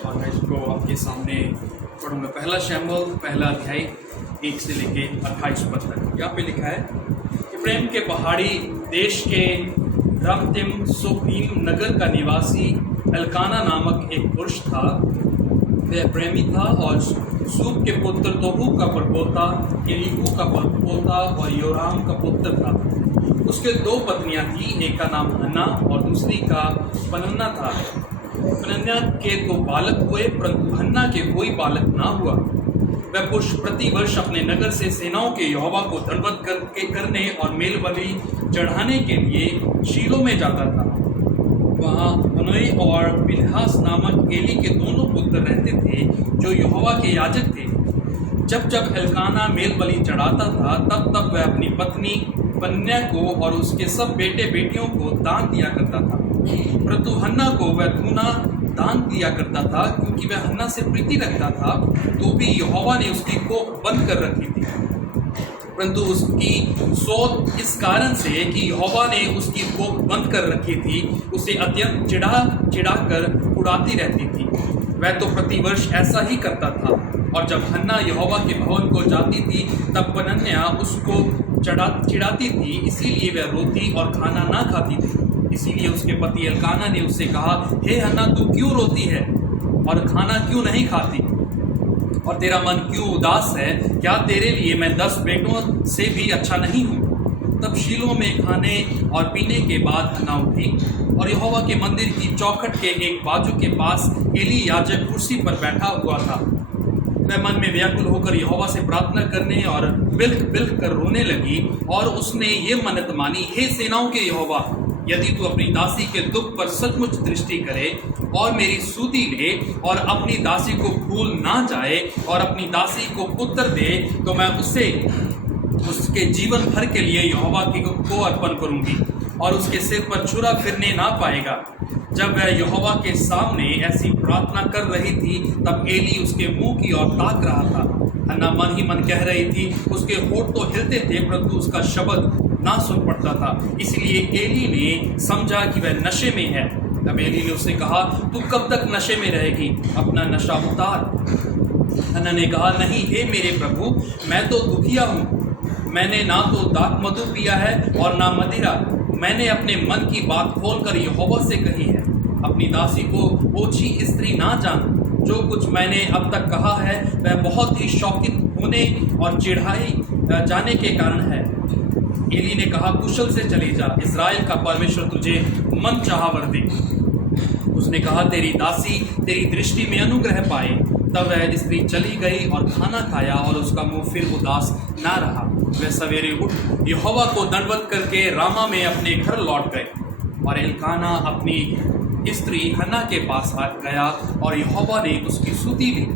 और मैं इसको आपके सामने पढ़ूंगा। पहला शमूएल पहला अध्याय 1 से लेके 28 पद तक। यहाँ पे लिखा है कि प्रेम के पहाड़ी देश के रमतिम सोपीम नगर का निवासी एल्काना नामक एक पुरुष था। वह प्रेमी था और सूप के पुत्र तोहू का परपोता, एलीहू का परपोता और योराम का पुत्र था। उसके 2 पत्नियां थी, एक का नाम हन्ना और दूसरी का पनन्ना था। पनन्ना के 2 बालक हुए, परंतु हन्ना के कोई बालक ना हुआ। वह पुरुष प्रति वर्ष अपने नगर से सेनाओं के यहोवा को दंडवत करने और मेल बलि चढ़ाने के लिए शीलो में जाता था। वहाँ हनोई और पिनहास नामक एली के 2 पुत्र रहते थे, जो यहोवा के याजक थे। जब जब एल्काना मेल बलि चढ़ाता था, तब तब वह अपनी पत्नी पन्या को और उसके सब बेटे बेटियों को दान दिया करता था। परंतु हन्ना को वह दूना दान दिया करता था, क्योंकि वह हन्ना से प्रीति रखता था। तो भी यहोवा ने उसकी कोख बंद कर रखी थी। परंतु उसकी सोच इस कारण से कि यहोवा ने उसकी कोख बंद कर रखी थी, उसे अत्यंत चिढ़ा कर उड़ाती रहती थी। वह तो प्रतिवर्ष ऐसा ही करता था। और जब हन्ना यहोवा के भवन को जाती थी, तब पनन्या उसको चिढ़ाती थी, इसीलिए वह रोती और खाना ना खाती थी। इसीलिए उसके पति एल्काना ने उससे कहा, हे हन्ना, तू क्यों रोती है और खाना क्यों नहीं खाती और तेरा मन क्यों उदास है? क्या तेरे लिए मैं 10 बेटों से भी अच्छा नहीं हूँ? तब शीलो में खाने और पीने के बाद हन्ना उठी और यहोवा के मंदिर की चौखट के एक बाजू के पास एली याजक कुर्सी पर बैठा हुआ था। वह मन में व्याकुल होकर यहोवा से प्रार्थना करने और बिल्ख बिल्ख कर रोने लगी। और उसने ये मन्नत मानी, हे सेनाओं के यहोवा, यदि तू अपनी दासी के दुख पर सचमुच दृष्टि करे और मेरी सूती ले और अपनी दासी को भूल ना जाए और अपनी दासी को पुत्र दे, तो मैं उसके जीवन भर के लिए यहोवा को अर्पण करूंगी और उसके सिर पर छुरा फिरने ना पाएगा। जब वह यहोवा के सामने ऐसी प्रार्थना कर रही थी, तब एली उसके मुंह की ओर ताक रहा था। हन्ना मन ही मन कह रही थी, उसके होठ तो हिलते थे, परंतु उसका शब्द ना सुन पड़ता था। इसलिए एली ने समझा कि वह नशे में है। तब एली ने उससे कहा, तू कब तक नशे में रहेगी? अपना नशा उतार। हन्ना ने कहा, नहीं हे मेरे प्रभु, मैं तो दुखिया हूँ। मैंने ना तो दाख मधु पिया है और ना मदिरा। मैंने अपने मन की बात खोलकर यहोवा से कही है। अपनी दासी को ओछी स्त्री ना जान। जो कुछ मैंने अब तक कहा है वह बहुत ही शौकित होने और चिढ़ाई जाने के कारण है। एली ने कहा, कुशल से चली जा, इस्राएल का परमेश्वर तुझे मन चाहा वर दे। उसने कहा, तेरी दासी तेरी दृष्टि में अनुग्रह पाए। तब वह स्त्री चली गई और खाना खाया और उसका मुंह फिर उदास ना रहा। वह सवेरे उठ यहोवा को दंडवत करके रामा में अपने घर लौट गए। और एल्काना अपनी स्त्री हन्ना के पास आ गया और यहोवा ने उसकी सूती ली।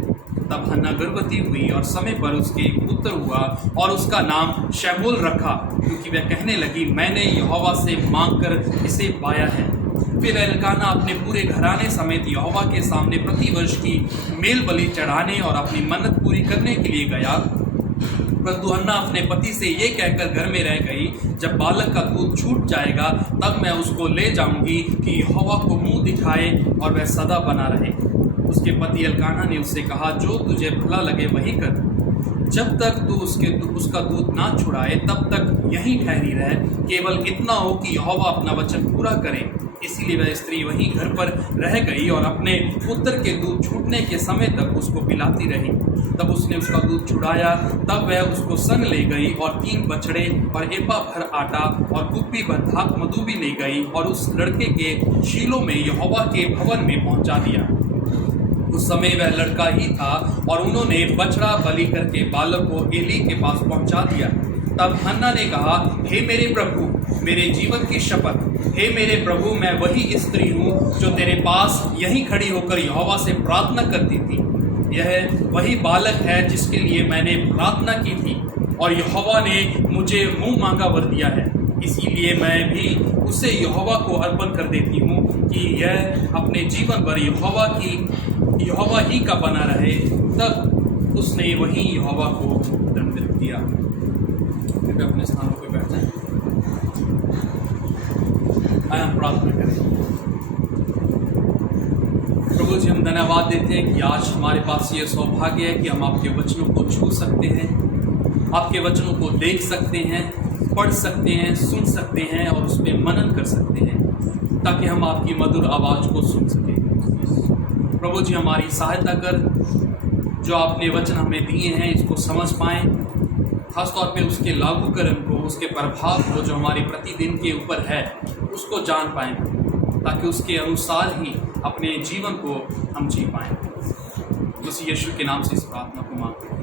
तब हन्ना गर्भवती हुई और समय पर उसके पुत्र हुआ और उसका नाम शमूएल रखा, क्योंकि वह कहने लगी, मैंने यहोवा से मांगकर इसे पाया है। फिर एल्काना अपने पूरे घराने समेत यहोवा के सामने प्रतिवर्ष की मेल बलि चढ़ाने और अपनी मन्नत पूरी करने के लिए गया। परंतु हन्ना अपने पति से ये कहकर घर में रह गई, जब बालक का दूध छूट जाएगा तब मैं उसको ले जाऊंगी कि यहोवा को मुंह दिखाए और वह सदा बना रहे। उसके पति एल्काना ने उससे कहा, जो तुझे भला लगे वही कर। जब तक तू उसका दूध ना छुड़ाए तब तक यहीं ठहरी रहे। केवल इतना हो कि यहोवा अपना वचन पूरा करे। इसीलिए वह स्त्री वहीं घर पर रह गई और अपने पुत्र के दूध छूटने के समय तक उसको पिलाती रही। तब उसने उसका दूध छुड़ाया। तब वह उसको संग ले गई और 3 बछड़े और एपा भर आटा और कुप्पी भर दाख मधु भी ले गई और उस लड़के के शीलो में यहोवा के भवन में पहुंचा दिया। उस समय वह लड़का ही था और उन्होंने बछड़ा बलि करके बालक को एली के पास पहुंचा दिया। तब हन्ना ने कहा, हे मेरे प्रभु, मेरे जीवन की शपथ, हे मेरे प्रभु, मैं वही स्त्री हूँ जो तेरे पास यहीं खड़ी होकर यहोवा से प्रार्थना करती थी। यह वही बालक है जिसके लिए मैंने प्रार्थना की थी और यहोवा ने मुझे मुंह मांगा वर दिया है। इसीलिए मैं भी उसे यहोवा को अर्पण कर देती हूँ कि यह अपने जीवन भर यहोवा ही का बना रहे। तब उसने वही यहोवा को दंड दिया। कृपया अपने स्थानों पर बैठ जाएं। आया प्रार्थना करें। प्रभु जी, हम धन्यवाद देते हैं कि आज हमारे पास ये सौभाग्य है कि हम आपके वचनों को छू सकते हैं, आपके वचनों को देख सकते हैं, पढ़ सकते हैं, सुन सकते हैं और उस पर मनन कर सकते हैं, ताकि हम आपकी मधुर आवाज़ को सुन सकें। प्रभु जी, हमारी सहायता कर, जो आपने वचन हमें दिए हैं इसको समझ पाएँ, खासतौर पे उसके लागूकरण को, उसके प्रभाव को जो हमारे प्रतिदिन के ऊपर है उसको जान पाएँ, ताकि उसके अनुसार ही अपने जीवन को हम जी पाएँ। मसीह यीशु के नाम से इस प्रार्थना को मांगते हैं।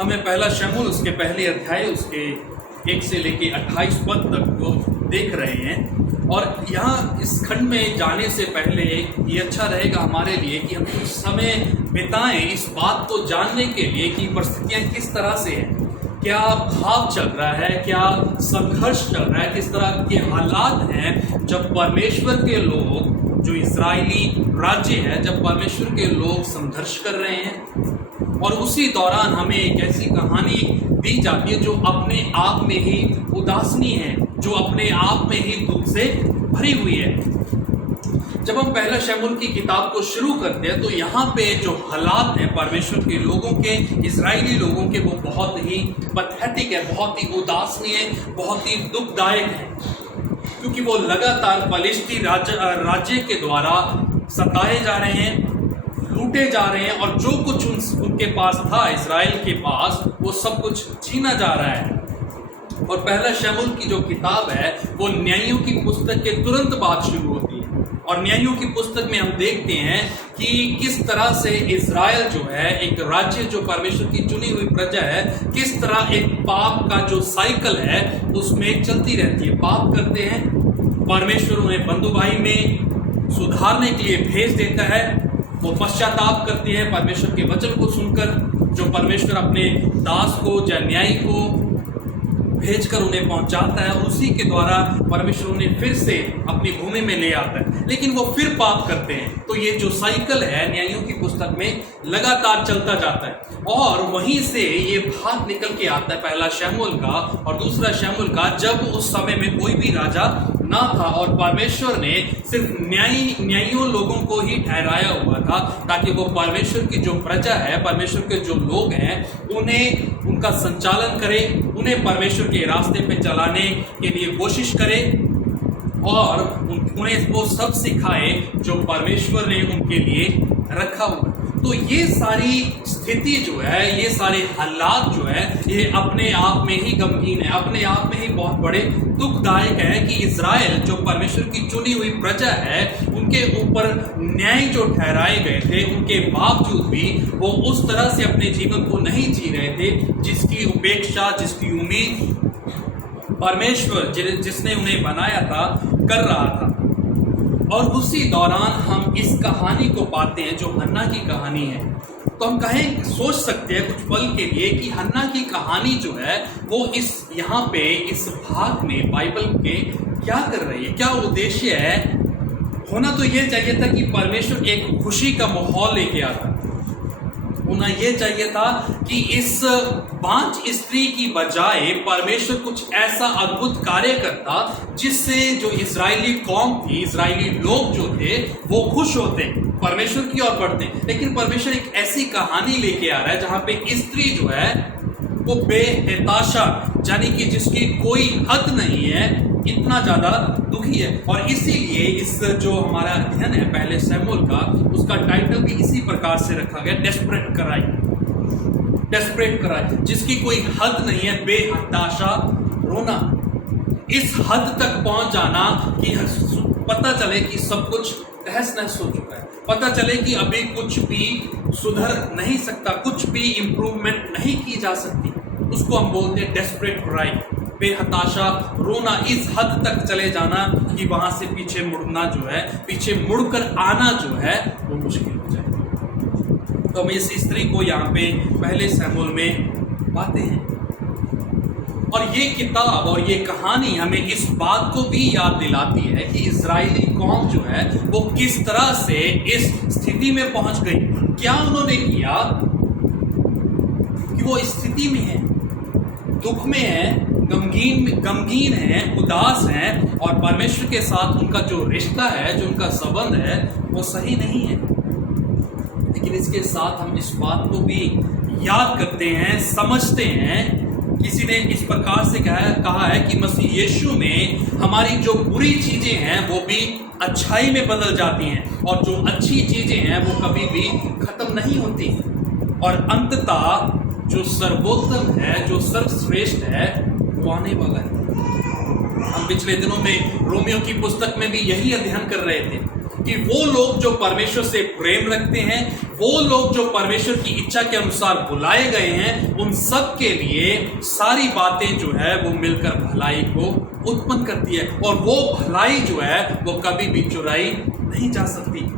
हमें पहला शमूएल उसके पहले अध्याय उसके 1 से लेके 28 पद तक को देख रहे हैं। और यहाँ इस खंड में जाने से पहले ये अच्छा रहेगा हमारे लिए कि हम कुछ समय बिताएं इस बात को जानने के लिए कि परिस्थितियाँ किस तरह से हैं, क्या भाव चल रहा है, क्या संघर्ष चल रहा है, किस तरह के हालात हैं जब परमेश्वर के लोग, जो इजरायली राज्य है, जब परमेश्वर के लोग संघर्ष कर रहे हैं। और उसी दौरान हमें एक ऐसी कहानी दी जाती है जो अपने आप में ही उदासनी है, जो अपने आप में ही दुख से भरी हुई है। जब हम पहला शमूएल की किताब को शुरू करते हैं तो यहाँ पे जो हालात हैं परमेश्वर के लोगों के, इजरायली लोगों के, वो बहुत ही पैथेटिक है, बहुत ही उदासनीय है, बहुत ही दुखदायक है, क्योंकि वो लगातार फलिस्ती राज्य के द्वारा सताए जा रहे हैं, लूटे जा रहे हैं, और जो कुछ उनके पास था, इजराइल के पास, वो सब कुछ छीना जा रहा है। और पहला शमूएल की जो किताब है वो न्यायों की पुस्तक के तुरंत बाद शुरू होती है। और न्यायों की पुस्तक में हम देखते हैं कि किस तरह से इजराइल जो है, एक राज्य जो परमेश्वर की चुनी हुई प्रजा है, किस तरह एक पाप का जो साइकिल है उसमें चलती रहती है। पाप करते हैं, परमेश्वर उन्हें बंधुभाई में सुधारने के लिए भेज देता है, वो पश्चाताप करते हैं परमेश्वर के वचन को सुनकर, जो परमेश्वर अपने दास को या न्यायी को भेजकर उन्हें पहुंचाता है, उसी के द्वारा परमेश्वर उन्हें फिर से अपनी भूमि में ले आता है। लेकिन वो फिर पाप करते हैं। तो ये जो साइकिल है न्यायों की पुस्तक में लगातार चलता जाता है। और वहीं से ये भाग निकल के आता है पहला शमूएल का और दूसरा शमूएल का, जब उस समय में कोई भी राजा ना था और परमेश्वर ने सिर्फ न्यायियों लोगों को ही ठहराया हुआ था, ताकि वो परमेश्वर की जो प्रजा है, परमेश्वर के जो लोग हैं, उन्हें उनका संचालन करे, उन्हें परमेश्वर के रास्ते पे चलाने के लिए कोशिश करे और उन्हें वो सब सिखाए जो परमेश्वर ने उनके लिए रखा हुआ। तो ये सारी स्थिति जो है, ये सारे हालात जो है, ये अपने आप में ही गमगीन है, अपने आप में ही बहुत बड़े दुखदायक है कि इजराइल जो परमेश्वर की चुनी हुई प्रजा है, उनके ऊपर न्याय जो ठहराए गए थे, उनके बावजूद भी वो उस तरह से अपने जीवन को नहीं जी रहे थे जिसकी उपेक्षा, जिसकी उम्मीद परमेश्वर जिसने उन्हें बनाया था कर रहा था। और उसी दौरान हम इस कहानी को पाते हैं जो हन्ना की कहानी है। तो हम सोच सकते हैं कुछ पल के लिए कि हन्ना की कहानी जो है वो इस यहाँ पे इस भाग में बाइबल के क्या कर रही है, क्या उद्देश्य है। होना तो ये चाहिए था कि परमेश्वर एक खुशी का माहौल लेके आता, होना ये चाहिए था कि इस बांझ स्त्री की बजाय परमेश्वर कुछ ऐसा अद्भुत कार्य करता जिससे जो इजरायली कौम थी, इजरायली लोग जो थे, वो खुश होते, परमेश्वर की ओर बढ़ते। लेकिन परमेश्वर एक ऐसी कहानी लेके आ रहा है जहां पे स्त्री जो है वो बेहताशा, यानी कि जिसकी कोई हद नहीं है, इतना ज्यादा दुखी है। और इसीलिए इस जो हमारा अध्ययन है पहले शमूएल का, उसका टाइटल भी इसी प्रकार से रखा गया, डेस्परेट क्राई। डेस्परेट क्राई, जिसकी कोई हद नहीं है, बेहताशा रोना, इस हद तक पहुंच जाना कि पता चले कि सब कुछ तहस नहस हो चुका है, पता चले कि अभी कुछ भी सुधर नहीं सकता, कुछ भी इंप्रूवमेंट नहीं की जा सकती। उसको हम बोलते हैं डेस्परेट क्राई, बेहताशा रोना, इस हद तक चले जाना कि वहां से पीछे मुड़ना जो है, पीछे मुड़कर आना जो है वो मुश्किल हो जाए। तो हम इस स्त्री को यहाँ पे पहले शमूएल में पाते हैं। और ये किताब और ये कहानी हमें इस बात को भी याद दिलाती है कि इजरायली कौम जो है वो किस तरह से इस स्थिति में पहुंच गई। क्या उन्होंने किया कि वो इस स्थिति में है, दुख में है, गमगीन हैं, उदास हैं और परमेश्वर के साथ उनका जो रिश्ता है, जो उनका संबंध है, वो सही नहीं है। लेकिन इसके साथ हम इस बात को भी याद करते हैं, समझते हैं। किसी ने इस प्रकार से कहा है कि मसीह यीशु में हमारी जो बुरी चीजें हैं वो भी अच्छाई में बदल जाती हैं और जो अच्छी चीजें हैं वो कभी भी खत्म नहीं होती और अंततः जो सर्वोत्तम है, जो सर्वश्रेष्ठ है, वो आने वाला है। हम पिछले दिनों में रोमियो की पुस्तक में भी यही अध्ययन कर रहे थे कि वो लोग जो परमेश्वर से प्रेम रखते हैं, वो लोग जो परमेश्वर की इच्छा के अनुसार बुलाए गए हैं, उन सब के लिए सारी बातें जो है वो मिलकर भलाई को उत्पन्न करती है और वो भलाई जो है वो कभी भी चुराई नहीं जा सकती।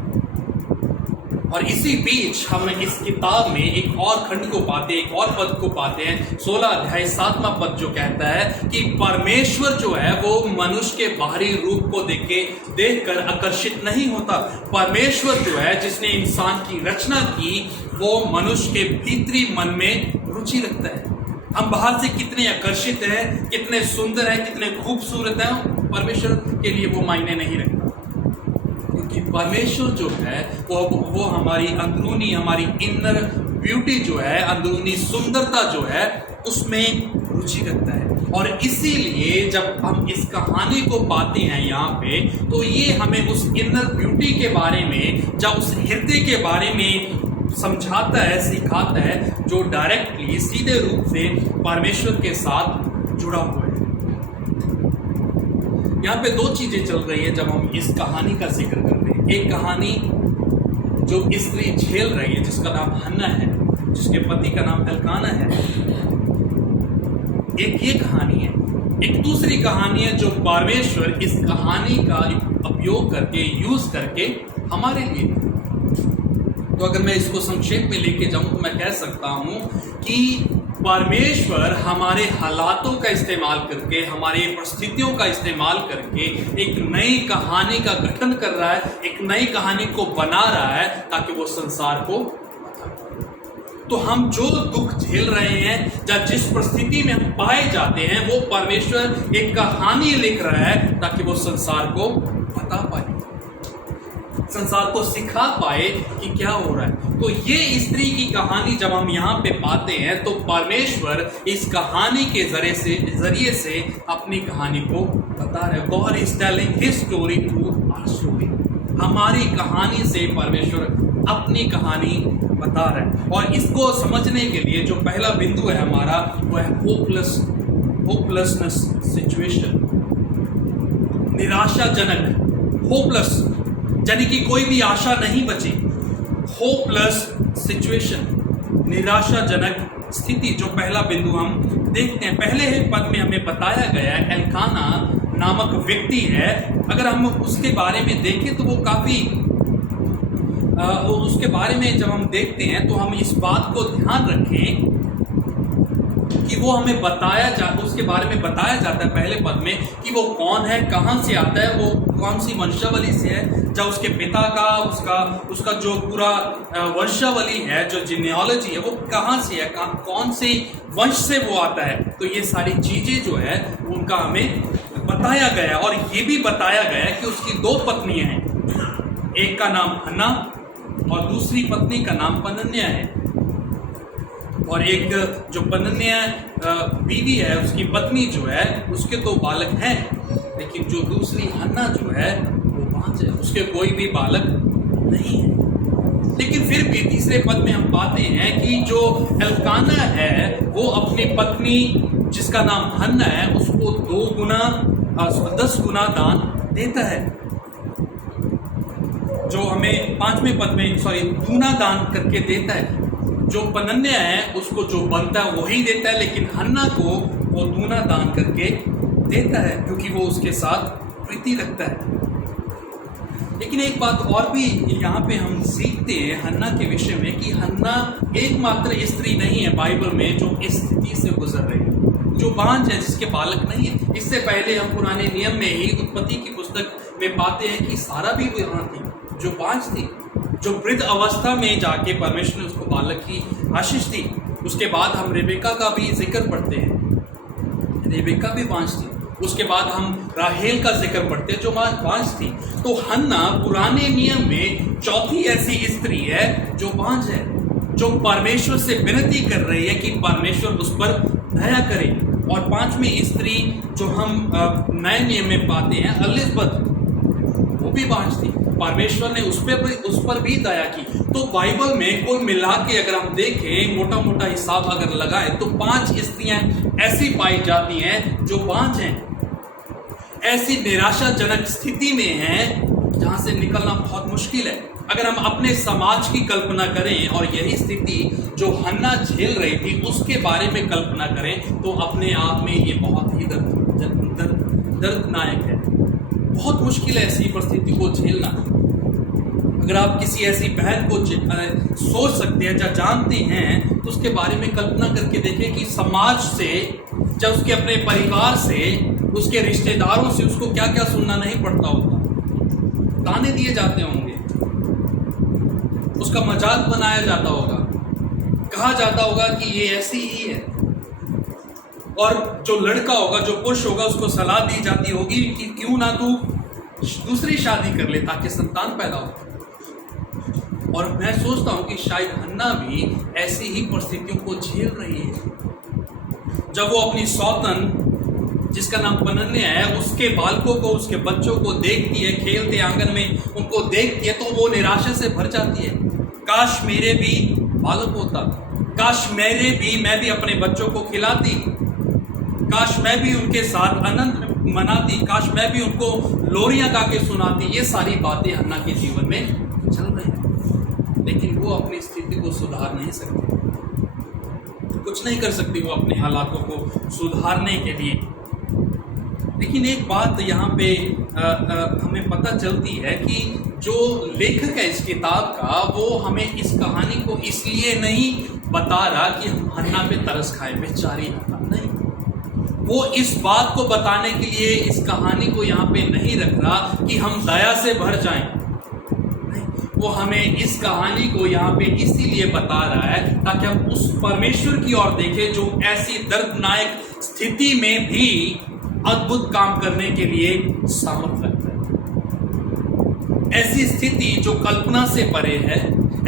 और इसी बीच हम इस किताब में एक और खंड को पाते हैं, एक और पद को पाते हैं, 16 अध्याय 7वां पद जो कहता है कि परमेश्वर जो है वो मनुष्य के बाहरी रूप को देखकर आकर्षित नहीं होता। परमेश्वर जो है जिसने इंसान की रचना की, वो मनुष्य के भीतरी मन में रुचि रखता है। हम बाहर से कितने आकर्षित हैं, कितने सुंदर हैं, कितने खूबसूरत हैं, परमेश्वर के लिए वो मायने नहीं रखता। कि परमेश्वर जो है वो हमारी अंदरूनी, हमारी इनर ब्यूटी जो है, अंदरूनी सुंदरता जो है, उसमें रुचि रखता है। और इसीलिए जब हम इस कहानी को पाते हैं यहाँ पे, तो ये हमें उस इनर ब्यूटी के बारे में, जब उस हृदय के बारे में समझाता है, सिखाता है, जो डायरेक्टली, सीधे रूप से परमेश्वर के साथ जुड़ा हुआ है। यहाँ पे दो चीजें चल रही है जब हम इस कहानी का जिक्र करते हैं। एक कहानी जो स्त्री झेल रही है, जिसका नाम हन्ना है, जिसके पति का नाम एल्काना है, एक ये कहानी है। एक दूसरी कहानी है जो परमेश्वर इस कहानी का उपयोग करके, यूज करके हमारे लिए। तो अगर मैं इसको संक्षेप में लेके जाऊं तो मैं कह सकता हूं कि परमेश्वर हमारे हालातों का इस्तेमाल करके, हमारी परिस्थितियों का इस्तेमाल करके एक नई कहानी का गठन कर रहा है, एक नई कहानी को बना रहा है ताकि वो संसार को बता। तो हम जो दुख झेल रहे हैं या जिस परिस्थिति में हम पाए जाते हैं, वो परमेश्वर एक कहानी लिख रहा है ताकि वो संसार को बता पाए, संसार को सिखा पाए कि क्या हो रहा है। तो ये स्त्री की कहानी जब हम यहाँ पे पाते हैं तो परमेश्वर इस कहानी के जरिए से अपनी कहानी को बता रहे हैं। God is telling his story through our story. हमारी कहानी से परमेश्वर अपनी कहानी बता रहे हैं। और इसको समझने के लिए जो पहला बिंदु है हमारा, वो है होपलेसनेस सिचुएशन, निराशाजनक, होपलेस, यानी कि कोई भी आशा नहीं बची। होपलेस सिचुएशन, निराशाजनक स्थिति, जो पहला बिंदु हम देखते हैं। पहले पद में हमें बताया गया है एल्काना नामक व्यक्ति है। अगर हम उसके बारे में देखें तो वो काफी उसके बारे में जब हम देखते हैं तो हम इस बात को ध्यान रखें कि वो हमें उसके बारे में बताया जाता है पहले पद में कि वो कौन है, कहां से आता है, वो कौन सी वंशावली से है, जब उसके पिता का उसका जो पूरा वंशावली है, जो जीनियोलॉजी है, वो कहां से है, कौन से वंश से वो आता है। तो ये सारी चीजें जो है उनका हमें बताया गया। और ये भी बताया गया कि उसकी 2 पत्नियां हैं, एक का नाम हन्ना और दूसरी पत्नी का नाम पनन्या है। और एक जो पनन्या बीवी है, उसकी पत्नी जो है, उसके 2 बालक हैं, लेकिन जो दूसरी हन्ना जो है वो 5 है, उसके कोई भी बालक नहीं है। लेकिन फिर भी तीसरे पद में हम पाते हैं कि जो एल्काना है वो अपनी पत्नी जिसका नाम हन्ना है उसको 10 गुना दान देता है। जो हमें 5वें पद में दूना दान करके देता है। जो पनन्या है उसको जो बनता है वही देता है, लेकिन हन्ना को वो दूना दान करके देता है क्योंकि वो उसके साथ प्रीति रखता है। लेकिन एक बात और भी यहाँ पे हम सीखते हैं हन्ना के विषय में कि हन्ना एकमात्र स्त्री नहीं है बाइबल में जो इस स्थिति से गुजर रही है, जो बांझ है, जिसके बालक नहीं है। इससे पहले हम पुराने नियम में ही उत्पत्ति की पुस्तक में पाते हैं कि सारा भी वहां थी, जो बांझ थी, जो वृद्ध अवस्था में जाके परमेश्वर ने उसको बालक की आशीष दी। उसके बाद हम रेबेका का भी जिक्र पढ़ते हैं। रेबेका भी बांझ थी। उसके बाद हम राहेल का जिक्र पढ़ते हैं जो बांझ थी। तो हन्ना पुराने नियम में चौथी ऐसी स्त्री है जो बांझ है, जो परमेश्वर से विनती कर रही है कि परमेश्वर उस पर दया करे। और पांचवी स्त्री जो हम नए नियम में पाते हैं एलिजबेथ, वो भी बांझ थी, परमेश्वर ने उस पर भी दया की। तो बाइबल में कुल मिला के अगर हम देखें, मोटा मोटा हिसाब अगर लगाएं तो 5 स्त्रियां ऐसी पाई जाती हैं जो बांझ हैं, ऐसी निराशाजनक स्थिति में हैं जहां से निकलना बहुत मुश्किल है। अगर हम अपने समाज की कल्पना करें और यही स्थिति जो हन्ना झेल रही थी उसके बारे में कल्पना करें तो अपने आप में ये बहुत ही दर्दनायक है। बहुत मुश्किल है ऐसी परिस्थिति को झेलना। अगर आप किसी ऐसी बहन को सोच सकते हैं या जानते हैं तो उसके बारे में कल्पना करके देखें कि समाज से, जब उसके अपने परिवार से, उसके रिश्तेदारों से उसको क्या क्या सुनना नहीं पड़ता होता। ताने दिए जाते होंगे, उसका मजाक बनाया जाता होगा, कहा जाता होगा कि ये ऐसी ही है। और जो लड़का होगा, जो पुरुष होगा, उसको सलाह दी जाती होगी कि क्यों ना तू दूसरी शादी कर ले ताकि संतान पैदा हो। और मैं सोचता हूं कि शायद हन्ना भी ऐसी ही परिस्थितियों को झेल रही है। जब वो अपनी सौतन जिसका नाम पनन्या है, उसके बालकों को, उसके बच्चों को देखती है, खेलते आंगन में उनको देखती है तो वो निराशा से भर जाती है। काश मेरे भी बालक होता, काश मैं भी अपने बच्चों को खिलाती, काश मैं भी उनके साथ आनंद मनाती, काश मैं भी उनको लोरियां गा के सुनाती। ये सारी बातें हन्ना के जीवन में चल रही हैं, लेकिन वो अपनी स्थिति को सुधार नहीं सकती, कुछ नहीं कर सकती वो अपने हालातों को सुधारने के लिए। लेकिन एक बात यहाँ पे हमें पता चलती है कि जो लेखक है इस किताब का, वो हमें इस कहानी को इसलिए नहीं बता रहा कि हम हन्ना पे तरस खाए, बेचारी हन्ना, नहीं। वो इस बात को बताने के लिए इस कहानी को यहाँ पे नहीं रख रहा कि हम दया से भर जाएं, नहीं। वो हमें इस कहानी को यहाँ पे इसीलिए बता रहा है ताकि हम उस परमेश्वर की ओर देखें जो ऐसी दर्दनायक स्थिति में भी अद्भुत काम करने के लिए सामर्थ रखता है। ऐसी स्थिति जो कल्पना से परे है,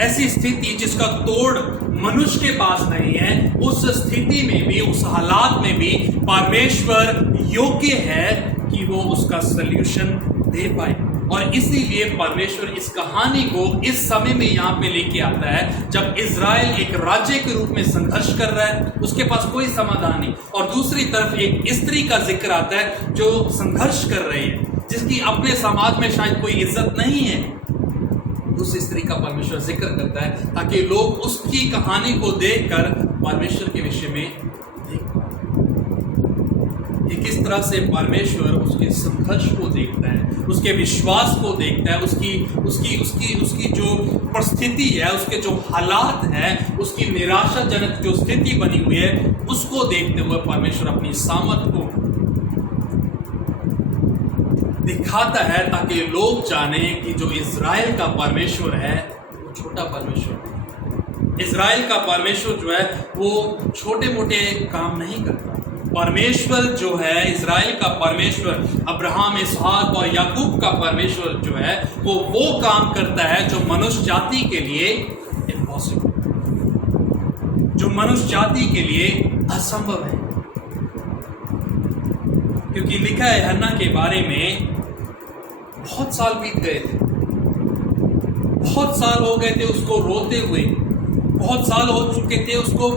ऐसी स्थिति जिसका तोड़ मनुष्य के पास नहीं है, उस स्थिति में भी, उस हालात में भी परमेश्वर योग्य है कि वो उसका सल्यूशन दे पाए। और इसीलिए परमेश्वर इस कहानी को इस समय में यहाँ पे लेके आता है जब इज़राइल एक राज्य के रूप में संघर्ष कर रहा है, उसके पास कोई समाधान नहीं, और दूसरी तरफ एक स्त्री का जिक्र आता है जो संघर्ष कर रही है, जिसकी अपने समाज में शायद कोई इज्जत नहीं है। उस स्त्री का परमेश्वर जिक्र करता है ताकि लोग उसकी कहानी को देखकर परमेश्वर के विषय में देख पाए कि किस तरह से परमेश्वर उसके संघर्ष को देखता है, उसके विश्वास को देखता है, उसकी जो परिस्थिति है, उसके जो हालात है, उसकी निराशाजनक जो स्थिति बनी हुई है, उसको देखते हुए परमेश्वर अपनी सामर्थ को दिखाता है ताकि लोग जाने कि जो इज़राइल का परमेश्वर है वो छोटा परमेश्वर है। इज़राइल का परमेश्वर जो है वो छोटे मोटे काम नहीं करता। परमेश्वर जो है, इज़राइल का परमेश्वर, अब्राहम, इसहाक और याकूब का परमेश्वर जो है वो काम करता है जो मनुष्य जाति के लिए इम्पॉसिबल, जो मनुष्य जाति के लिए असंभव है। क्योंकि लिखा है हन्ना के बारे में, बहुत साल बीत गए थे, बहुत साल हो गए थे उसको रोते हुए, बहुत साल हो चुके थे उसको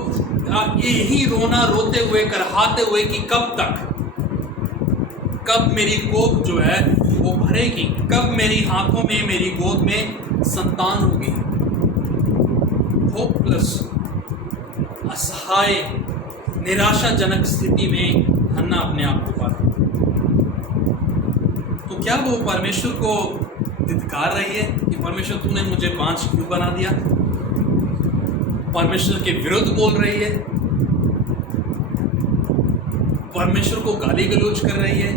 यही रोना, रोते हुए, करहाते हुए कि कब तक, कब मेरी कोख जो है वो भरेगी, कब मेरी हाथों में, मेरी गोद में संतान होगी। होपलेस, असहाय, निराशाजनक स्थिति में हन्ना अपने आप को पाती। तो क्या वो परमेश्वर को धिक्कार रही है कि परमेश्वर तूने मुझे बांझ क्यों बना दिया? परमेश्वर के विरुद्ध बोल रही है, परमेश्वर को गाली गलौज कर रही है?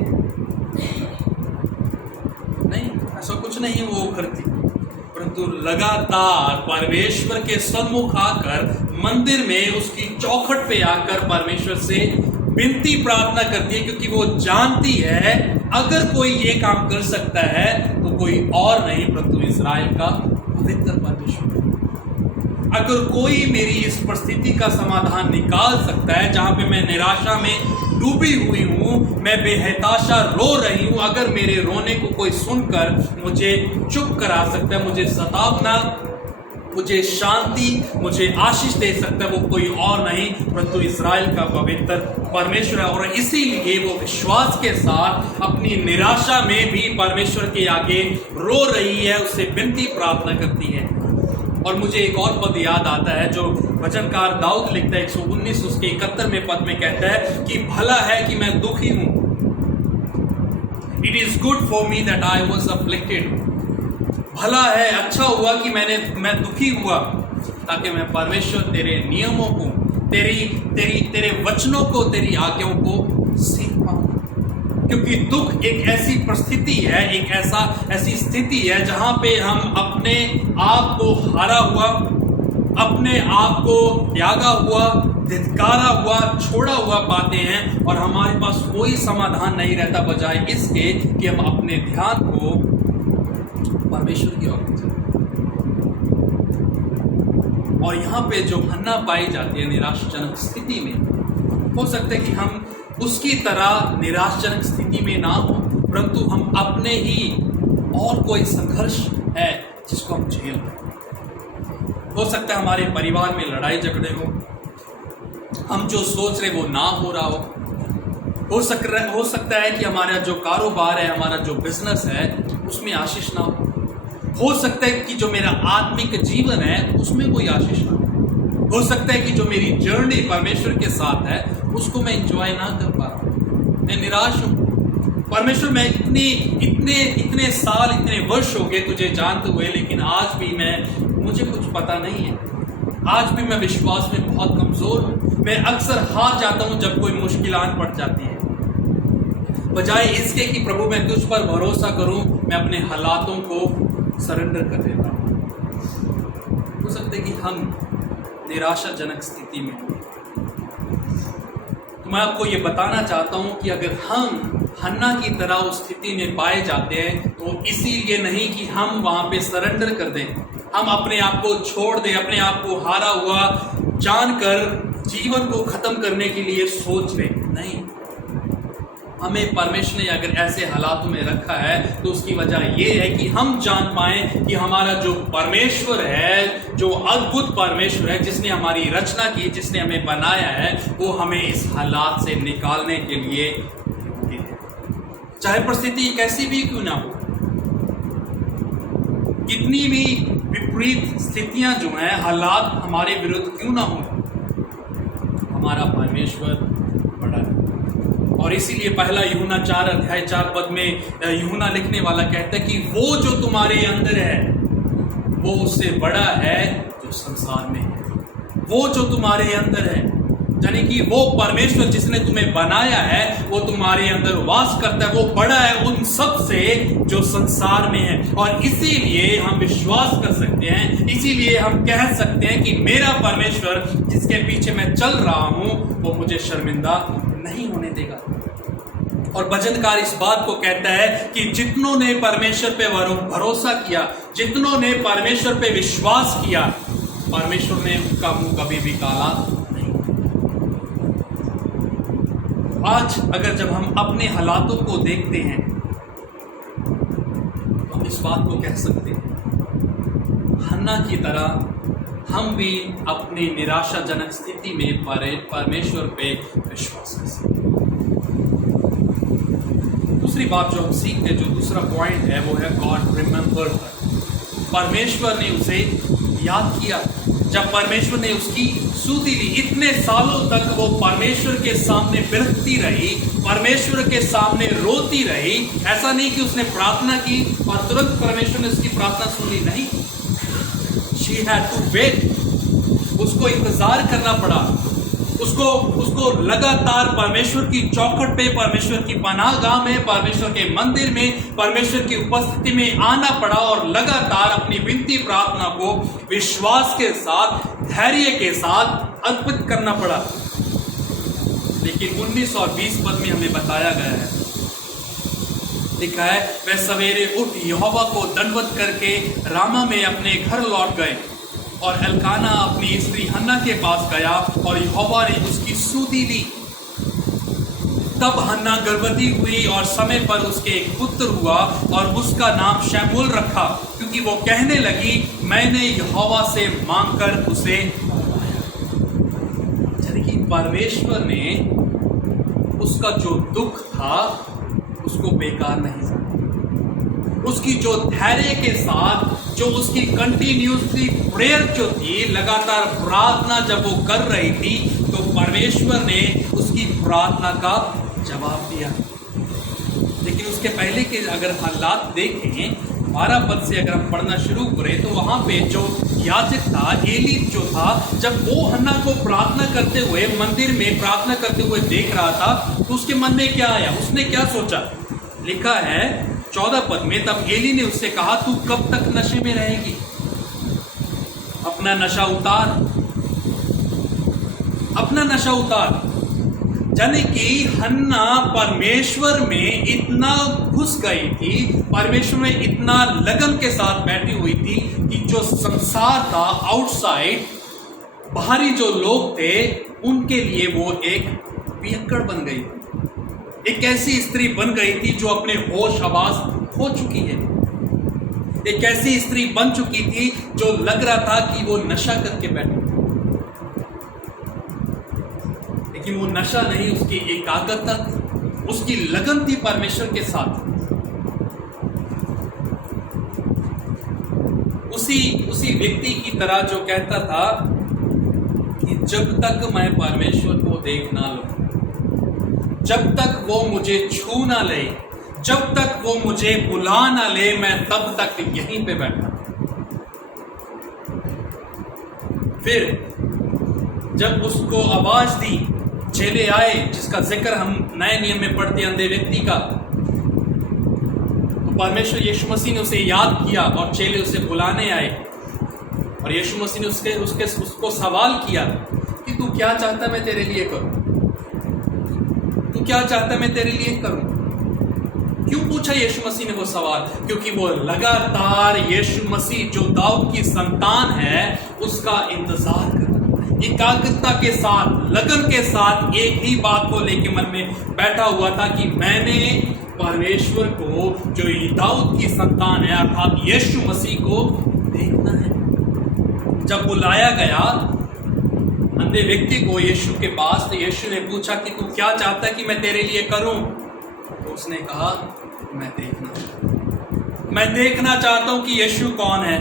नहीं, ऐसा कुछ नहीं वो करती, परंतु लगातार परमेश्वर के सम्मुख आकर, मंदिर में उसकी चौखट पे आकर परमेश्वर से विनती प्रार्थना करती है, क्योंकि वो जानती है अगर कोई ये काम कर सकता है तो कोई और नहीं परंतु इस्राएल का पवित्र परमेश्वर। अगर कोई मेरी इस परिस्थिति का समाधान निकाल सकता है, जहां पे मैं निराशा में डूबी हुई हूं, मैं बेहताशा रो रही हूं, अगर मेरे रोने को कोई सुनकर मुझे चुप करा सकता है, मुझे सतावना, मुझे शांति, मुझे आशीष दे सकता है, वो कोई और नहीं परंतु इस्राएल का पवित्र परमेश्वर है। और इसीलिए वो विश्वास के साथ अपनी निराशा में भी परमेश्वर के आगे रो रही है, उससे विनती प्रार्थना करती है। और मुझे एक और पद याद आता है जो वचनकार दाऊद लिखता है 119 उसके 71वें पद में कहता है कि भला है कि मैं दुखी हूं, it is good for me that I was afflicted. भला है, अच्छा हुआ कि मैं दुखी हुआ, ताकि मैं परमेश्वर तेरे नियमों को, तेरे वचनों को, तेरी आज्ञाओं को सीख पाऊं। क्योंकि दुख एक ऐसी परिस्थिति है, एक ऐसी स्थिति है जहां पे हम अपने आप को हारा हुआ, अपने आप को त्यागा हुआ, धिक्कारा हुआ, छोड़ा हुआ पाते हैं और हमारे पास कोई समाधान नहीं रहता, बजाय इसके कि हम अपने ध्यान को परमेश्वर की ओर चले। और यहाँ पे जो हन्ना पाई जाती है निराशाजनक स्थिति में, हो सकता है कि हम उसकी तरह निराशाजनक स्थिति में ना हो, परंतु हम अपने ही और कोई संघर्ष है जिसको हम झेल रहे हैं। हो सकता है हमारे परिवार में लड़ाई झगड़े हो, हम जो सोच रहे वो ना हो रहा हो सकता है कि हमारा जो कारोबार है, हमारा जो बिजनेस है उसमें आशीष ना हो सकता है कि जो मेरा आत्मिक जीवन है उसमें कोई आशीष ना हो सकता है कि जो मेरी जर्नी परमेश्वर के साथ है उसको मैं एंजॉय ना कर पा रहा हूं, मैं निराश हूं। परमेश्वर, मैं इतने साल, इतने वर्ष हो गए तुझे जानते हुए, लेकिन आज भी मुझे कुछ पता नहीं है। आज भी मैं विश्वास में बहुत कमजोर हूं। मैं अक्सर हार जाता हूं जब कोई मुश्किलात पड़ जाती है। बजाय इसके कि प्रभु मैं तुझ पर भरोसा करूं, मैं अपने हालातों को सरेंडर कर देता हूं। हो सकता है कि हम निराशाजनक स्थिति में हो, तो मैं आपको ये बताना चाहता हूं कि अगर हम हन्ना की तरह उस स्थिति में पाए जाते हैं तो इसीलिए नहीं कि हम वहां पे सरेंडर कर दें, हम अपने आप को छोड़ दें, अपने आप को हारा हुआ जानकर जीवन को खत्म करने के लिए सोच लें। नहीं, हमें परमेश्वर ने अगर ऐसे हालातों में रखा है तो उसकी वजह यह है कि हम जान पाएं कि हमारा जो परमेश्वर है, जो अद्भुत परमेश्वर है, जिसने हमारी रचना की, जिसने हमें बनाया है, वो हमें इस हालात से निकालने के लिए है। चाहे परिस्थिति कैसी भी क्यों ना हो, कितनी भी विपरीत स्थितियां जो हैं, हालात हमारे विरुद्ध क्यों ना हो, हमारा परमेश्वर बड़ा है। और इसीलिए पहला यूहन्ना 4:4 में यूहन्ना लिखने वाला कहता है कि वो जो तुम्हारे अंदर है वो उससे बड़ा है जो संसार में है। वो जो तुम्हारे अंदर है, यानी कि वो परमेश्वर जिसने तुम्हें बनाया है, वो तुम्हारे अंदर वास करता है, वो बड़ा है उन सब से जो संसार में है। और इसीलिए हम विश्वास कर सकते हैं, इसीलिए हम कह सकते हैं कि मेरा परमेश्वर जिसके पीछे मैं चल रहा हूं वो मुझे शर्मिंदा नहीं होने देगा। और भजनकार इस बात को कहता है कि जितनों ने परमेश्वर पे भरोसा किया, जितनों ने परमेश्वर पे विश्वास किया, परमेश्वर ने उनका मुंह कभी भी काला नहीं। आज अगर जब हम अपने हालातों को देखते हैं तो हम इस बात को कह सकते हैं, हन्ना की तरह हम भी अपनी निराशाजनक स्थिति में परमेश्वर पे विश्वास कर सकते हैं। दूसरी बात जो हम सीखते हैं, जो दूसरा पॉइंट है, वो है गॉड रिमेंबर। परमेश्वर ने उसे याद किया। जब परमेश्वर ने उसकी सुधि ली, इतने सालों तक वो परमेश्वर के सामने बिलखती रही, परमेश्वर के सामने रोती रही। ऐसा नहीं कि उसने प्रार्थना की और तुरंत परमेश्वर ने उसकी प्रार्थना सुनी, नहीं। She had to wait। उसको इंतजार करना पड़ा, उसको लगातार परमेश्वर की चौखट पे, परमेश्वर की पनाहगाह में, परमेश्वर के मंदिर में, परमेश्वर की उपस्थिति में आना पड़ा और लगातार अपनी विनती प्रार्थना को विश्वास के साथ, धैर्य के साथ अर्पित करना पड़ा। लेकिन 19 और 20 पद में हमें बताया गया है, लिखा है, वह सवेरे उठ यहोवा को दंडवत करके रामा में अपने घर लौट गए और एल्काना अपनी स्त्री हन्ना के पास गया और यहोवा ने उसकी सुधि दी। तब हन्ना गर्भवती हुई और समय पर उसके एक पुत्र हुआ और उसका नाम शमूएल रखा, क्योंकि वो कहने लगी, मैंने यहोवा से मांगकर उसे कि परमेश्वर ने उसका जो दुख था उसको बेकार नहीं समझा। उसकी जो धैर्य के साथ, जो उसकी कंटिन्यूसली प्रेयर जो थी, लगातार प्रार्थना जब वो कर रही थी, तो परमेश्वर ने उसकी प्रार्थना का जवाब दिया। लेकिन उसके पहले के अगर हालात देखें, 12 पद से अगर हम पढ़ना शुरू करें, तो वहां पे जो याजक था, एली जो था, जब वो हन्ना को प्रार्थना करते हुए, मंदिर में प्रार्थना करते हुए देख रहा था, तो उसके मन में क्या आया, उसने क्या सोचा? लिखा है 14 पद में, तब एली ने उससे कहा, तू कब तक नशे में रहेगी? अपना नशा उतार, अपना नशा उतार। यानी कि हन्ना परमेश्वर में इतना घुस गई थी, परमेश्वर में इतना लगन के साथ बैठी हुई थी कि जो संसार था, आउटसाइड, बाहरी जो लोग थे, उनके लिए वो एक पियक्कड़ बन गई थी। एक ऐसी स्त्री बन गई थी जो अपने होश हवास खो चुकी है। एक ऐसी स्त्री बन चुकी थी जो लग रहा था कि वो नशा करके बैठी, लेकिन वो नशा नहीं, उसकी एकाग्रता, उसकी लगन थी परमेश्वर के साथ। उसी व्यक्ति की तरह जो कहता था कि जब तक मैं परमेश्वर को देख ना लूं, जब तक वो मुझे छू ना ले, जब तक वो मुझे बुला ना ले, मैं तब तक यहीं पे बैठा। फिर जब उसको आवाज दी, चेले आए, जिसका जिक्र हम नए नियम में पढ़ते हैं, अंधे व्यक्ति का, तो परमेश्वर यीशु मसीह ने उसे याद किया और चेले उसे बुलाने आए और यीशु मसीह ने उसको सवाल किया कि तू क्या चाहता मैं तेरे लिए करूं? तू क्या चाहता मैं तेरे लिए करूं? क्यों पूछा यीशु मसीह ने वो सवाल? क्योंकि वो लगातार यीशु मसीह जो दाऊद की संतान है उसका इंतजार कर, एकाग्रता के साथ, लगन के साथ एक ही बात को लेके मन में बैठा हुआ था कि मैंने परमेश्वर को, जो दाऊद की संतान है अर्थात यीशु मसीह को देखना है। जब बुलाया गया अंधे व्यक्ति को यीशु के पास, तो यीशु ने पूछा कि तू क्या चाहता है कि मैं तेरे लिए करूं? तो उसने कहा, मैं देखना चाहता हूं कि यीशु कौन है।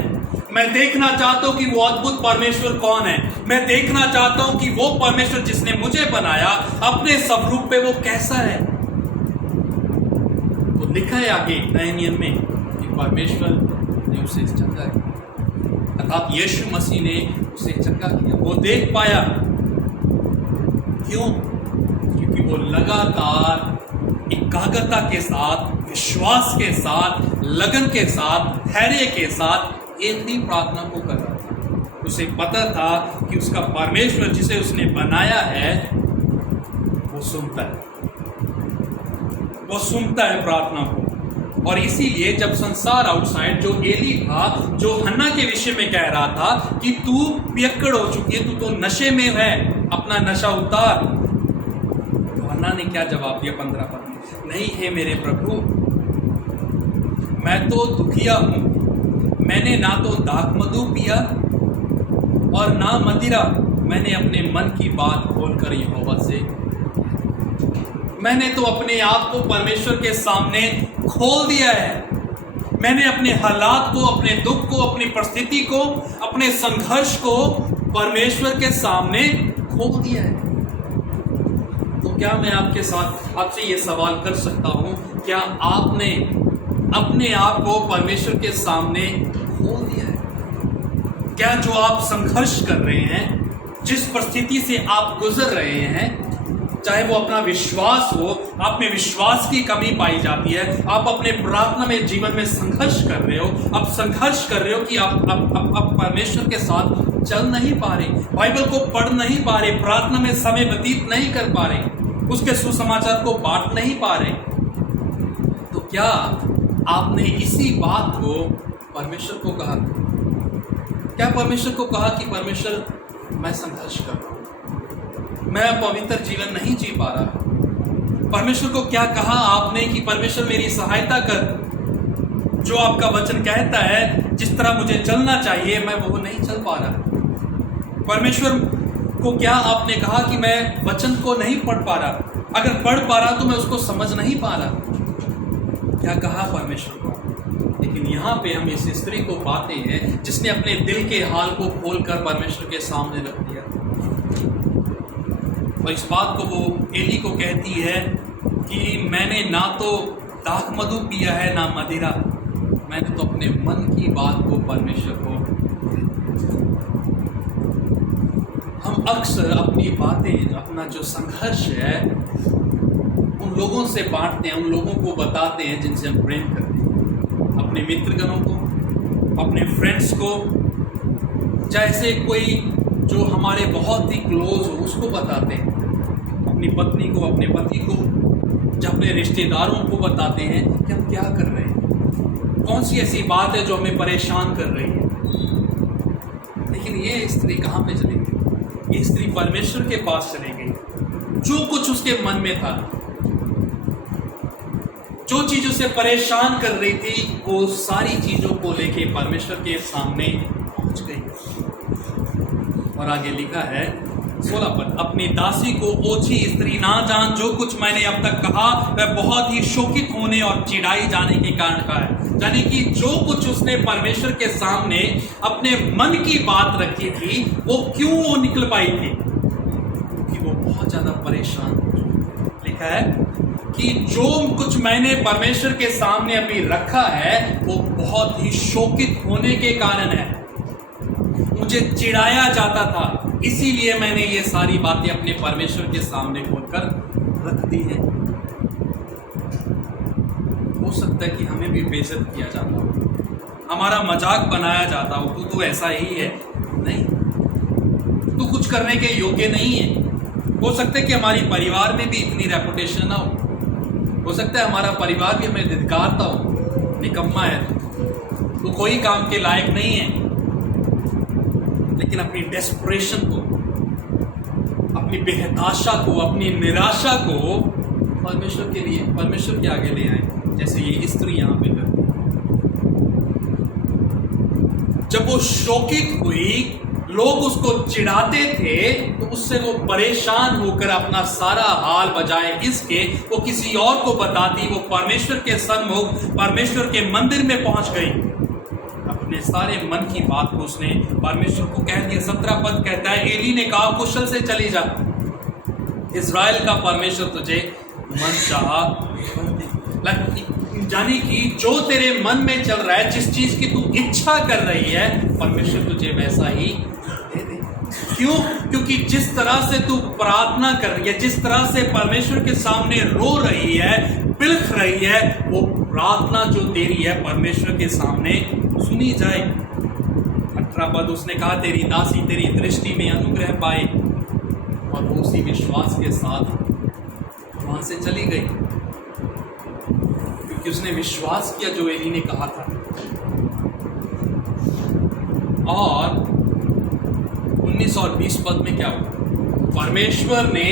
मैं देखना चाहता हूं कि वो अद्भुत परमेश्वर कौन है। मैं देखना चाहता हूं कि वो परमेश्वर जिसने मुझे बनाया अपने स्वरूप पे वो कैसा है। तो लिखा है आगे नए नियम में कि परमेश्वर ने उसे चंगा किया, अर्थात यीशु मसीह ने उसे चंगा किया, वो देख पाया। क्यों? क्योंकि वो लगातार एकाग्रता के साथ, विश्वास के साथ, लगन के साथ, धैर्य के साथ एक ही प्रार्थना को कर रहा था। उसे पता था कि उसका परमेश्वर जिसे उसने बनाया है वो सुनता है, वो सुनता है प्रार्थना को। और इसीलिए जब संसार आउटसाइड, जो एली था, जो हन्ना के विषय में कह रहा था कि तू पियक्कड़ हो चुकी है, तू तो नशे में है, अपना नशा उतार, तो हन्ना ने क्या जवाब दिया 15 पद में? नहीं है मेरे प्रभु, मैं तो दुखिया हूं, मैंने ना तो दाख मधु पिया और ना मदिरा, मैंने अपने मन की बात खोलकर यहोवा से, मैंने तो अपने आप को परमेश्वर के सामने खोल दिया है। मैंने अपने हालात को, अपने दुख को, अपनी परिस्थिति को, अपने संघर्ष को परमेश्वर के सामने खोल दिया है। तो क्या मैं आपके साथ आपसे ये सवाल कर सकता हूं, क्या आपने अपने आप को परमेश्वर के सामने खोल दिया है? क्या जो आप संघर्ष कर रहे हैं, जिस परिस्थिति से आप गुजर रहे हैं, चाहे वो अपना विश्वास हो, आप में विश्वास की कमी पाई जाती है, आप अपने प्रार्थना में जीवन में संघर्ष कर रहे हो, आप संघर्ष कर रहे हो कि आप परमेश्वर के साथ चल नहीं पा रहे, बाइबल को पढ़ नहीं पा रहे, प्रार्थना में समय व्यतीत नहीं कर पा रहे, उसके सुसमाचार को बांट नहीं पा रहे, तो क्या आपने इसी बात को परमेश्वर को कहा? क्या परमेश्वर को कहा कि परमेश्वर मैं संघर्ष कर रहा हूं, मैं पवित्र जीवन नहीं जी पा रहा? परमेश्वर को क्या कहा आपने कि परमेश्वर मेरी सहायता कर, जो आपका वचन कहता है जिस तरह मुझे चलना चाहिए मैं वो नहीं चल पा रहा? परमेश्वर को क्या आपने कहा कि मैं वचन को नहीं पढ़ पा रहा, अगर पढ़ पा रहा तो मैं उसको समझ नहीं पा रहा? क्या कहा परमेश्वर को? लेकिन यहाँ पे हम इस स्त्री को पाते हैं जिसने अपने दिल के हाल को खोलकर परमेश्वर के सामने रख दिया, और इस बात को वो एली को कहती है कि मैंने ना तो दाख मधु पिया है ना मदिरा, मैंने तो अपने मन की बात को परमेश्वर को। हम अक्सर अपनी बातें, अपना जो संघर्ष है उन लोगों से बांटते हैं, उन लोगों को बताते हैं जिनसे हम प्रेम करते हैं, अपने मित्रगणों को, अपने फ्रेंड्स को, जैसे कोई जो हमारे बहुत ही क्लोज हो उसको बताते हैं, अपनी पत्नी को, अपने पति को, जब अपने रिश्तेदारों को बताते हैं कि हम क्या कर रहे हैं, कौन सी ऐसी बात है जो हमें परेशान कर रही है। लेकिन ये स्त्री कहाँ पे चली गई? ये स्त्री परमेश्वर के पास चली गई। जो कुछ उसके मन में था, जो चीज उसे परेशान कर रही थी, वो सारी चीजों को लेके परमेश्वर के सामने पहुंच गई। और आगे लिखा है 16 पद, अपनी दासी को ओछी स्त्री ना जान, जो कुछ मैंने अब तक कहा वह बहुत ही शोकित होने और चिढ़ाई जाने के कारण का है। यानी कि जो कुछ उसने परमेश्वर के सामने अपने मन की बात रखी थी, वो क्यों वो निकल पाई थी? कि वो बहुत ज्यादा परेशान। लिखा है कि जो कुछ मैंने परमेश्वर के सामने अभी रखा है वो बहुत ही शोकित होने के कारण है, मुझे चिढ़ाया जाता था, इसीलिए मैंने ये सारी बातें अपने परमेश्वर के सामने खोलकर रख दी है। हो सकता है कि हमें भी बेइज्जत किया जाता हो, हमारा मजाक बनाया जाता हो, तू तो ऐसा ही है, नहीं, तू कुछ करने के योग्य नहीं है। हो सकता है कि हमारी परिवार में भी इतनी रेपुटेशन ना हो सकता है हमारा परिवार भी हमें धिक्कारता हो, निकम्मा है तो कोई काम के लायक नहीं है। लेकिन अपनी डेस्परेशन को, अपनी बेहताशा को, अपनी निराशा को परमेश्वर के लिए, परमेश्वर के आगे ले आए, जैसे ये स्त्री यहां पे करती। जब वो शोकित हुई, लोग उसको चिढ़ाते थे, तो उससे वो परेशान होकर अपना सारा हाल बजाय इसके वो किसी और को बताती, वो परमेश्वर के सन्मुख, परमेश्वर के मंदिर में पहुंच गई। अपने सारे मन की बात को उसने परमेश्वर को कह दिया। 17 पद कहता है, एली ने कहा कुशल से चली जा, इज़राइल का परमेश्वर तुझे मनचाहा जानी कि जो तेरे मन में चल रहा है, जिस चीज की तू इच्छा कर रही है, परमेश्वर तुझे वैसा ही दे दे। क्यों? क्योंकि जिस तरह से तू प्रार्थना कर रही है, जिस तरह से परमेश्वर के सामने रो रही है, बिलख रही है, वो प्रार्थना जो तेरी है परमेश्वर के सामने सुनी जाए। 18 पद उसने कहा, तेरी दासी तेरी दृष्टि में अनुग्रह पाए, और वो उसी विश्वास के साथ वहां से चली गई, क्योंकि उसने विश्वास किया जो एली ने कहा था। और 19 और 20 पद में क्या हुआ? परमेश्वर ने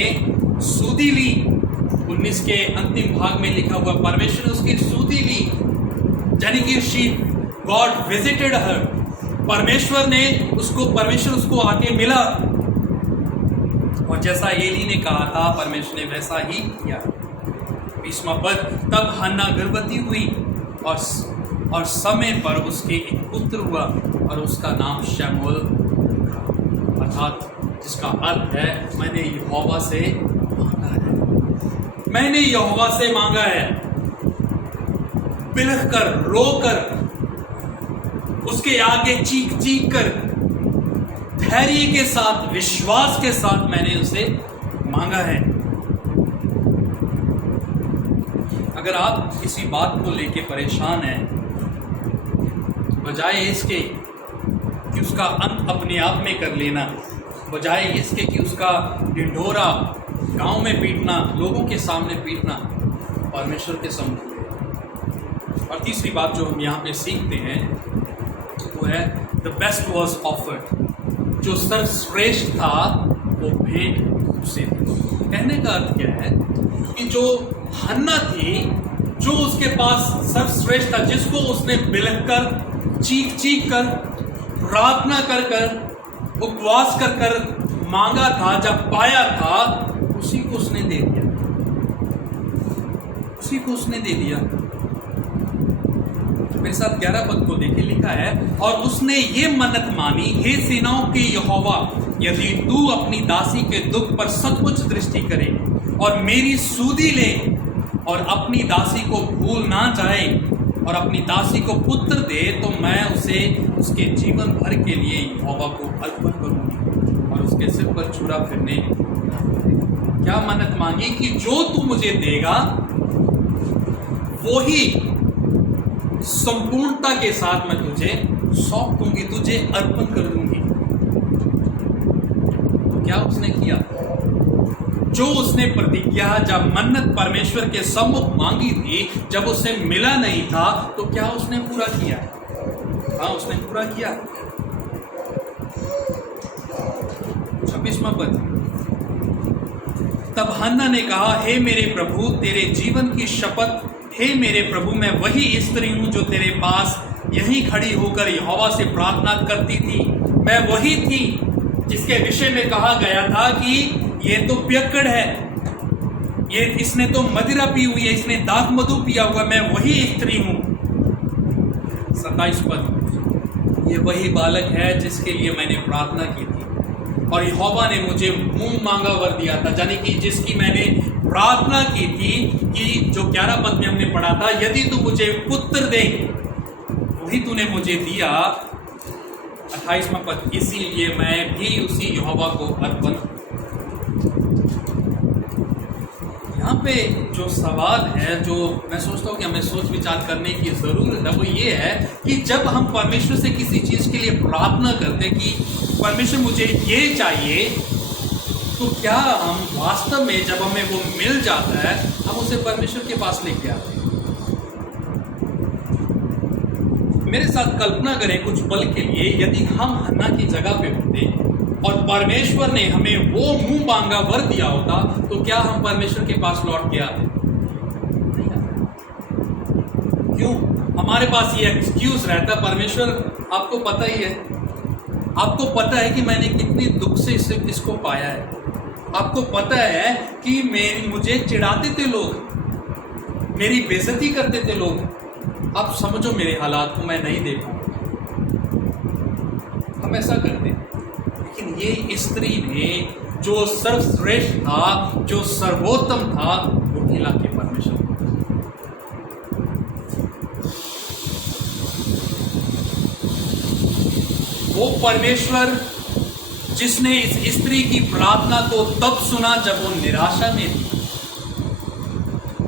सुधि ली। 19 के अंतिम भाग में लिखा हुआ, परमेश्वर ने उसकी सुधि ली, यानी कि शी गॉड विजिटेड हर। परमेश्वर उसको आके मिला, और जैसा एली ने कहा था परमेश्वर ने वैसा ही किया। 20वां पद, तब हन्ना गर्भवती हुई और समय पर उसके एक पुत्र हुआ, और उसका नाम शमूएल था, अर्थात जिसका अर्थ है मैंने यहोवा से मांगा है। मैंने यहोवा से मांगा है। बिलख कर, रो कर, उसके आगे चीख चीख कर, धैर्य के साथ, विश्वास के साथ मैंने उसे मांगा है। अगर आप किसी बात को लेके परेशान हैं, बजाय इसके कि उसका अंत अपने आप में कर लेना, बजाय इसके कि उसका ढिंढोरा गांव में पीटना, लोगों के सामने पीटना परमेश्वर के सम्मुख है। और तीसरी बात जो हम यहाँ पे सीखते हैं वो है द बेस्ट वॉज ऑफर्ड, जो सर्वश्रेष्ठ था वो भेंट उसे दी। कहने का अर्थ क्या है कि जो हन्ना थी, जो उसके पास सर्वश्रेष्ठ था, जिसको उसने बिलख कर, चीख चीख कर, प्रार्थना कर कर, उपवास कर कर मांगा था, जब पाया था उसी को उसने दे दिया, उसी को उसने दे दिया। मेरे साथ 11 पद को देखिए, लिखा है और उसने ये मन्नत मानी, हे सेनाओं के यहोवा, यदि तू अपनी दासी के दुख पर सचमुच दृष्टि करे और मेरी सूदी ले और अपनी दासी को भूल ना जाए और अपनी दासी को पुत्र दे, तो मैं उसे उसके जीवन भर के लिए यहोवा को अर्पण करूंगी और उसके सिर पर छुरा फिरने। क्या मन्नत मांगी कि जो तू मुझे देगा वो ही संपूर्णता के साथ मैं तुझे सौंप दूंगी, तुझे अर्पण कर दूंगी। तो क्या उसने किया? जो उसने प्रतिज्ञा, जब मन्नत परमेश्वर के सम्मुख मांगी थी, जब उसे मिला नहीं था, तो क्या उसने पूरा किया? हाँ, उसने पूरा किया। 26वां पद, तब हन्ना ने कहा, हे मेरे प्रभु, तेरे जीवन की शपथ, हे मेरे प्रभु, मैं वही स्त्री हूं जो तेरे पास यहीं खड़ी होकर यहोवा से प्रार्थना करती थी। मैं वही थी जिसके विषय में कहा गया था कि ये तो पियक्कड़ है, ये इसने तो मदिरा पी हुई है, इसने दाख मधु पिया हुआ, मैं वही स्त्री हूं। 27 पद, ये वही बालक है जिसके लिए मैंने प्रार्थना की थी और यहोवा ने मुझे मुंह मांगा वर दिया था, यानी कि जिसकी मैंने प्रार्थना की थी कि जो 11 पद में हमने पढ़ा था, यदि तू मुझे पुत्र दे, वही तूने मुझे दिया। 28वां पद, इसीलिए मैं भी उसी यहोवा को अर्पण। यहाँ पे जो सवाल है, जो मैं सोचता हूँ कि हमें सोच विचार करने की जरूरत है, वो ये है कि जब हम परमेश्वर से किसी चीज के लिए प्रार्थना करते कि परमेश्वर मुझे ये चाहिए, तो क्या हम वास्तव में जब हमें वो मिल जाता है, हम उसे परमेश्वर के पास लेके आते हैं? मेरे साथ कल्पना करें कुछ पल के लिए, यदि हम हन्ना की जगह पे होते और परमेश्वर ने हमें वो मुंह मांगा वर दिया होता, तो क्या हम परमेश्वर के पास लौट के आते? क्यों? हमारे पास ये एक्सक्यूज रहता, परमेश्वर आपको पता ही है, आपको पता है कि मैंने कितनी दुख से इसको पाया है, आपको पता है कि मुझे चिढ़ाते थे लोग, मेरी बेइज्जती करते थे लोग, आप समझो मेरे हालात को, मैं नहीं देखा। हम ऐसा करते हैं, लेकिन ये स्त्री ने जो सर्वश्रेष्ठ था, जो सर्वोत्तम था, वो खिला के परमेश्वर। वो परमेश्वर जिसने इस स्त्री की प्रार्थना को तब सुना जब वो निराशा में थी,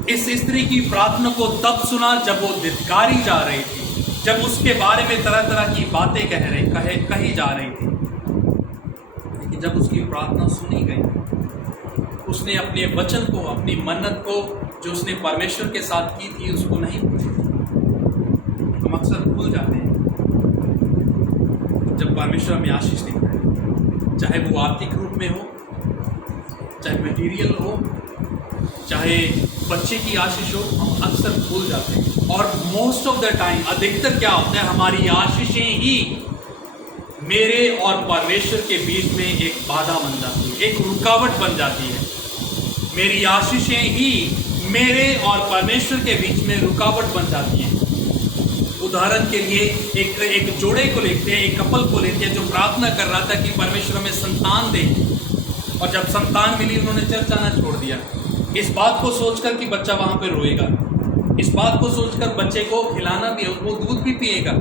इस स्त्री की प्रार्थना को तब सुना जब वो धिक्कारी जा रही थी, जब उसके बारे में तरह तरह की बातें कही जा रही थी, लेकिन जब उसकी प्रार्थना सुनी गई, उसने अपने वचन को, अपनी मन्नत को जो उसने परमेश्वर के साथ की थी, उसको नहीं भूला। हम अक्सर भूल जाते हैं जब परमेश्वर हमें आशीष देता है, चाहे वो आर्थिक रूप में हो, चाहे मटेरियल हो, चाहे बच्चे की आशीष हो, हम अक्सर भूल जाते हैं। और मोस्ट ऑफ द टाइम, अधिकतर क्या होता है, हमारी आशीषें ही मेरे और परमेश्वर के बीच में एक बाधा बन जाती है, एक रुकावट बन जाती है। मेरी आशीषें ही मेरे और परमेश्वर के बीच में रुकावट बन जाती हैं। उदाहरण के लिए एक जोड़े को लेते हैं, एक कपल को लेते हैं जो प्रार्थना कर रहा था कि परमेश्वर हमें संतान दे, और जब संतान मिली उन्होंने चर्च आना छोड़ दिया, इस बात को सोचकर कि बच्चा वहां पे रोएगा, इस बात को सोचकर बच्चे को खिलाना भी है, वो दूध भी पिएगा,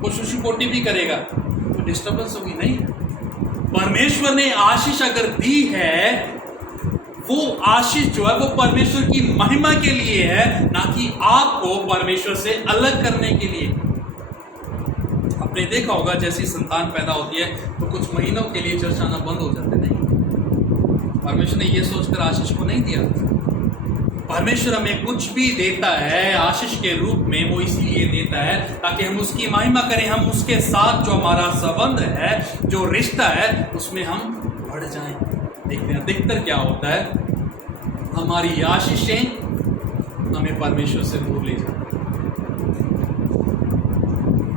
वो शुशु पोटी भी करेगा, तो डिस्टर्बेंस होगी नहीं। परमेश्वर ने आशीष अगर दी है, वो आशीष जो है वो परमेश्वर की महिमा के लिए है, ना कि आपको परमेश्वर से अलग करने के लिए। आपने देखा होगा जैसी संतान पैदा होती है तो कुछ महीनों के लिए चर्च आना बंद हो जाते, नहीं, परमेश्वर ने ये सोचकर आशीष को नहीं दिया। परमेश्वर हमें कुछ भी देता है आशीष के रूप में, वो इसीलिए देता है ताकि हम उसकी महिमा करें, हम उसके साथ जो हमारा संबंध है, जो रिश्ता है, उसमें हम बढ़ जाएं। लेकिन अधिकतर क्या होता है, हमारी आशीषें हमें परमेश्वर से दूर ले जाती हैं।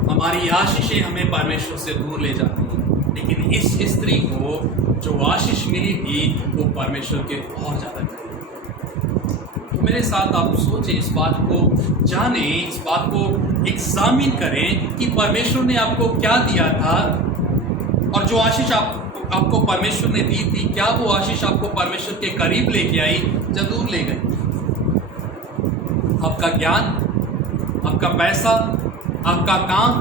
हमारी आशीषें हमें परमेश्वर से दूर ले जाती हैं। लेकिन इस स्त्री को जो आशीष मिली थी वो परमेश्वर के बहुत ज्यादा करीब। तो मेरे साथ आप सोचें, इस बात को जानें, इस बात को एग्जामिन करें कि परमेश्वर ने आपको क्या दिया था, और जो आशीष आपको परमेश्वर ने दी थी, क्या वो आशीष आपको परमेश्वर के करीब लेके आई या दूर ले गई? आपका ज्ञान, आपका पैसा, आपका काम,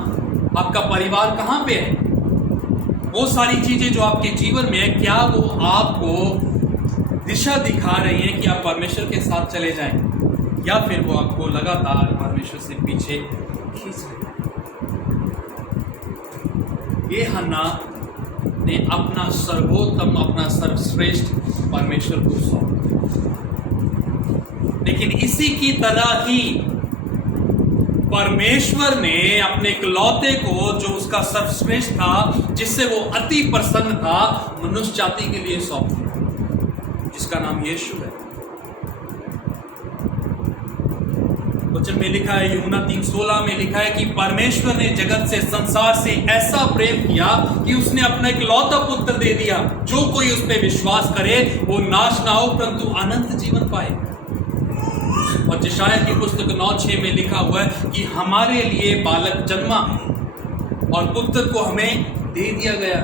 आपका परिवार कहाँ पे है? वो सारी चीजें जो आपके जीवन में है, क्या वो आपको दिशा दिखा रही हैं कि आप परमेश्वर के साथ चले जाएं, या फिर वो आपको लगातार परमेश्वर से पीछे खींच रहे हैं? ये हन्ना ने अपना सर्वोत्तम, अपना सर्वश्रेष्ठ परमेश्वर को सौंप दिया। लेकिन इसी की तरह ही परमेश्वर ने अपने इकलौते को, जो उसका सर्वश्रेष्ठ था, जिससे वो अति प्रसन्न था, मनुष्य जाति के लिए सौंप दिया, जिसका नाम यीशु है। वचन में लिखा है, यूहन्ना 3:16 में लिखा है कि परमेश्वर ने जगत से, संसार से ऐसा प्रेम किया कि उसने अपना इकलौता पुत्र दे दिया, जो कोई उस पर विश्वास करे वो नाश ना हो परंतु अनंत जीवन पाए। और यशायाह की पुस्तक 9:6 में लिखा हुआ है कि हमारे लिए बालक जन्मा और पुत्र को हमें दे दिया गया।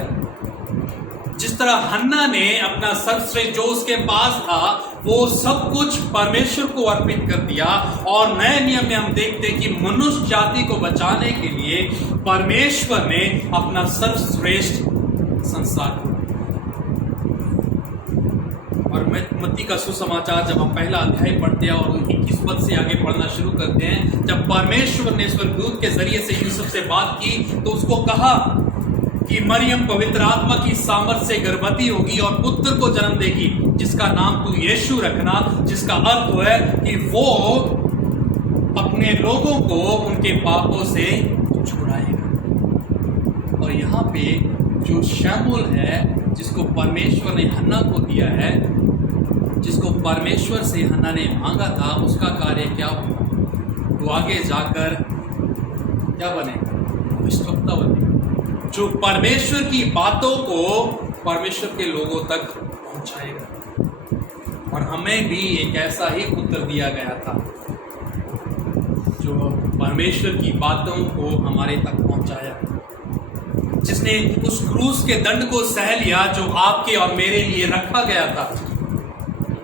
जिस तरह हन्ना ने अपना सर्वश्रेष्ठ जो उसके पास था वो सब कुछ परमेश्वर को अर्पित कर दिया, और नए नियम में हम देखते हैं कि मनुष्य जाति को बचाने के लिए परमेश्वर ने अपना सर्वश्रेष्ठ संसार को। और मत्ती का सुसमाचार जब हम पहला अध्याय पढ़ते हैं और 21 पद से आगे पढ़ना शुरू करते हैं, जब परमेश्वर ने स्वर्गदूत के जरिए से यूसुफ से बात की तो उसको कहा कि मरियम पवित्र आत्मा की सामर्थ से गर्भवती होगी और पुत्र को जन्म देगी, जिसका नाम तू यीशु रखना, जिसका अर्थ है कि वो अपने लोगों को उनके पापों से छुड़ाएगा। और यहाँ पे जो शमूएल है, जिसको परमेश्वर ने हन्ना को दिया है, जिसको परमेश्वर से हन्ना ने मांगा था, उसका कार्य क्या हुआ? वो आगे जाकर क्या बनेगा? भविष्यवक्ता बनेगा, जो परमेश्वर की बातों को परमेश्वर के लोगों तक पहुंचाएगा। और हमें भी एक ऐसा ही पुत्र दिया गया था जो परमेश्वर की बातों को हमारे तक पहुंचाया, जिसने उस क्रूस के दंड को सह लिया जो आपके और मेरे लिए रखा गया था।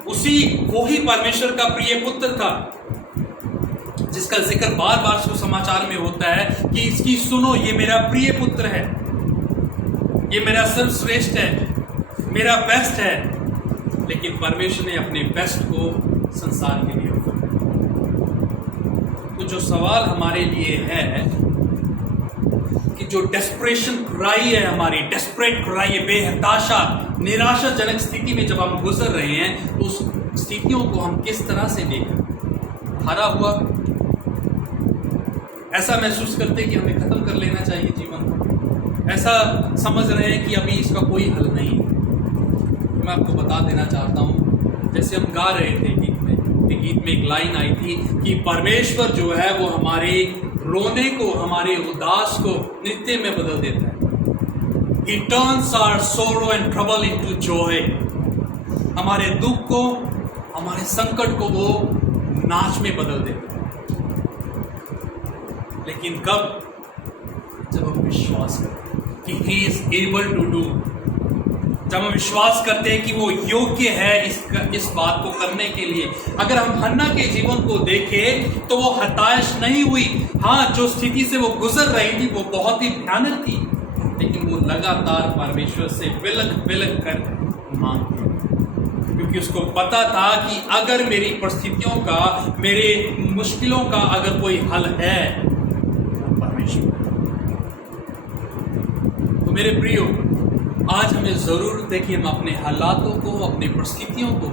उसी वो ही परमेश्वर का प्रिय पुत्र था, जिसका जिक्र बार बार सुसमाचार में होता है कि इसकी सुनो, ये मेरा प्रिय पुत्र है, ये मेरा सर्वश्रेष्ठ है, मेरा बेस्ट है। लेकिन परमेश्वर ने अपने बेस्ट को संसार के लिए ऑफर किया। तो जो सवाल हमारे लिए है कि जो डेस्परेशन क्राई है, हमारी डेस्परेट क्राई है, बेहताशा निराशाजनक स्थिति में जब हम गुजर रहे हैं, तो उस स्थितियों को हम किस तरह से देखें? हारा हुआ, ऐसा महसूस करते कि हमें खत्म कर लेना चाहिए जीवन को, ऐसा समझ रहे हैं कि अभी इसका कोई हल नहीं। मैं आपको बता देना चाहता हूँ, जैसे हम गा रहे थे गीत में एक लाइन आई थी कि परमेश्वर जो है वो हमारे रोने को, हमारे उदास को नृत्य में बदल देता है। He turns our sorrow and trouble into joy. हमारे दुख को, हमारे संकट को वो नाच में बदल देता है। लेकिन कब? जब हम विश्वास करते कि He is able to do, जब हम विश्वास करते हैं कि वो योग्य है इस बात को करने के लिए। अगर हम हन्ना के जीवन को देखें तो वो हताश नहीं हुई। हाँ, जो स्थिति से वो गुजर रही थी वो बहुत ही भयानक थी, लेकिन वो लगातार परमेश्वर से बिलख कर मांगती, क्योंकि उसको पता था कि अगर मेरी परिस्थितियों का, मेरे मुश्किलों का अगर कोई हल है तो परमेश्वर। तो मेरे प्रियो, आज हमें ज़रूरत है कि हम अपने हालातों को, अपनी परिस्थितियों को,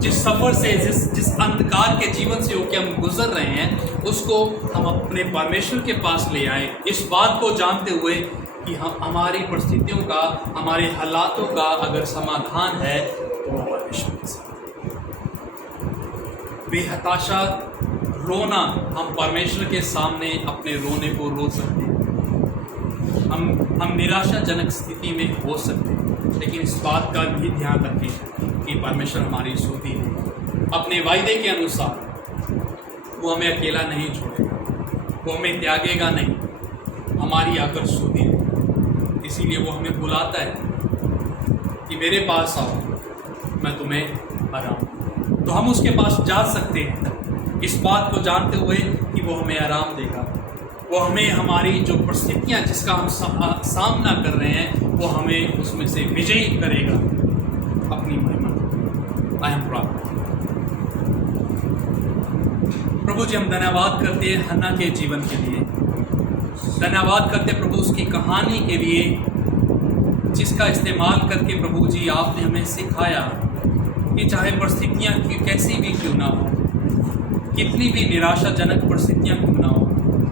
जिस सफ़र से, जिस अंधकार के जीवन से होकर हम गुजर रहे हैं, उसको हम अपने परमेश्वर के पास ले आए, इस बात को जानते हुए कि हम हमारी परिस्थितियों का, हमारे हालातों का अगर समाधान है तो वो परमेश्वर के साथ। बेहताशा रोना, हम परमेश्वर के सामने अपने रोने को रो सकते हैं। हम निराशाजनक स्थिति में हो सकते हैं, लेकिन इस बात का भी ध्यान रखें कि परमेश्वर हमारी सुधि है। अपने वायदे के अनुसार वो हमें अकेला नहीं छोड़ेगा, वो हमें त्यागेगा नहीं, हमारी आकर सुधि है। इसीलिए वो हमें बुलाता है कि मेरे पास आओ, मैं तुम्हें आराम। तो हम उसके पास जा सकते हैं इस बात को जानते हुए कि वो हमें आराम देगा, वो हमें हमारी जो परिस्थितियाँ जिसका हम सामना कर रहे हैं, वो हमें उसमें से विजयी करेगा अपनी महिमा। I am proud. प्रभु जी, हम धन्यवाद करते हैं हन्ना के जीवन के लिए, धन्यवाद करते हैं प्रभु उसकी कहानी के लिए, जिसका इस्तेमाल करके प्रभु जी आपने हमें सिखाया कि चाहे परिस्थितियाँ कैसी भी क्यों ना हो, कितनी भी निराशाजनक परिस्थितियाँ क्यों ना हो,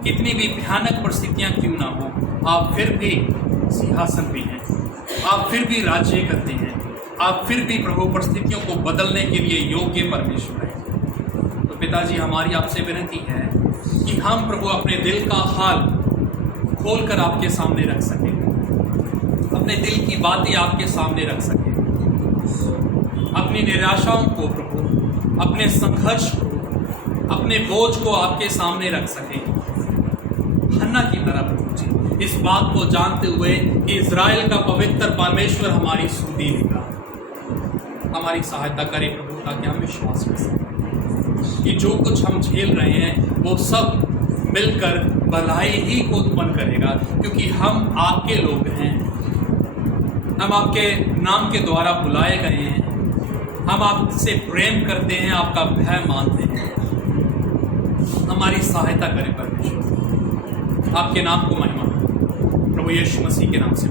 कितनी भी भयानक परिस्थितियाँ क्यों ना हो, आप फिर भी सिंहासन पे हैं, आप फिर भी राज्य करते हैं, आप फिर भी प्रभु परिस्थितियों को बदलने के लिए योग्य परमेश्वर हैं। तो पिताजी, हमारी आपसे विनती है कि हम प्रभु अपने दिल का हाल खोलकर आपके सामने रख सकें, अपने दिल की बातें आपके सामने रख सकें, अपनी निराशाओं को प्रभु, अपने संघर्ष को, अपने बोझ को आपके सामने रख सकें हन्ना की तरह प्रभु जी, इस बात को जानते हुए कि इज़राइल का पवित्र परमेश्वर हमारी सुधि देगा। हमारी सहायता करे प्रभु, ताकि हम विश्वास कर सकें कि जो कुछ हम झेल रहे हैं वो सब मिलकर भलाई ही को उत्पन्न करेगा, क्योंकि हम आपके लोग हैं, हम आपके नाम के द्वारा बुलाए गए हैं, हम आपसे प्रेम करते हैं, आपका भय मानते हैं। हमारी सहायता करें परमेश्वर, आपके नाम को महिमा प्रभु यीशु मसीह के नाम से।